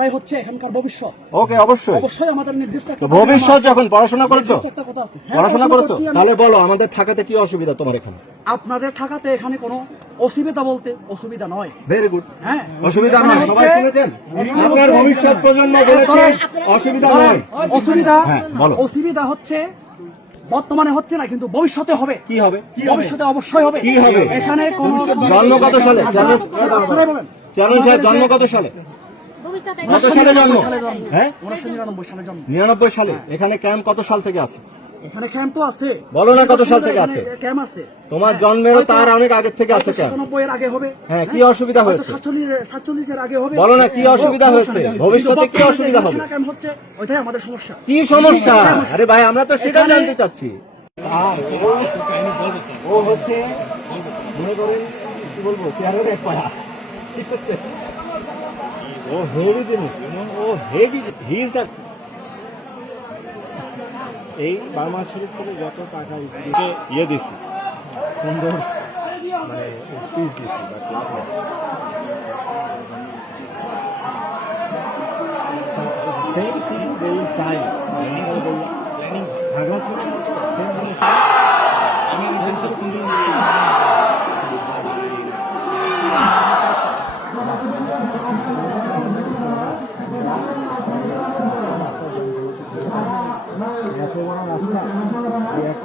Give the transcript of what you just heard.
তাই হচ্ছে এখানকার ভবিষ্যৎ। ওকে অবশ্যই। অবশ্যই আমাদের নির্দিষ্ট ভবিষ্যৎ যখন পড়াশোনা করেছ? নির্দিষ্ট একটা কথা আছে। হ্যাঁ, পড়াশোনা করেছ? তাহলে বলো আমাদের থাকাতে কি অসুবিধা তোমার এখানে? আপনাদের থাকাতে এখানে কোনো অসুবিধা বলতে অসুবিধা নয়। ভেরি গুড হ্যাঁ। অসুবিধা নয় সবাই হচ্ছে- শুনেছেন? আপনার ভবিষ্যৎ প্রজন্ম বলেছে অসুবিধা নয়। অসুবিধা হ্যাঁ, অসুবিধা হচ্ছে বর্তমানে হচ্ছে না কিন্তু ভবিষ্যতে হবে। কি হবে? ভবিষ্যতে অবশ্যই হবে। কি হবে? এখানে কোন জন্ম কত সালে চেয়ারম্যান সাহেব জন্ম কত সালে। সালে জন্ম। হ্যাঁ? নিরানব্বই সালে জন্ম নিরানব্বই সালে। এখানে ক্যাম্প কত সাল থেকে আছে? এখানে ক্যাম্প তো আছে। বলো না কত সাল থেকে আছে? ক্যাম্প আছে। তোমার জন্মেরও তার অনেক আগের থেকে আছে ক্যাম্প এর আগে হবে। হ্যাঁ, কি অসুবিধা হয়েছে? আগে হবে। বলো না, কি অসুবিধা হয়েছে? ভবিষ্যতে কি অসুবিধা হবে? ক্যাম্প হচ্ছে ওইটাই আমাদের সমস্যা। কি সমস্যা? আরে ভাই আমরা তো সেটা জানতে চাচ্ছি। ও হচ্ছে মনে করেন কি বলব? চেয়ারের এক পাড়া ঠিক আছে? ও হেভি জিনিস ও হেভি হি ইজ দ্য এই বার্মা শরীফ থেকে যত টাকা ইয়ে দিছি। সুন্দর। মানে স্পিচ দিছি বা club same thing the time planning করে বললাম প্ল্যানিং ঝগড়া ছিল। সেম আমি ইন্টেনশন বড় রাস্তা। এই এক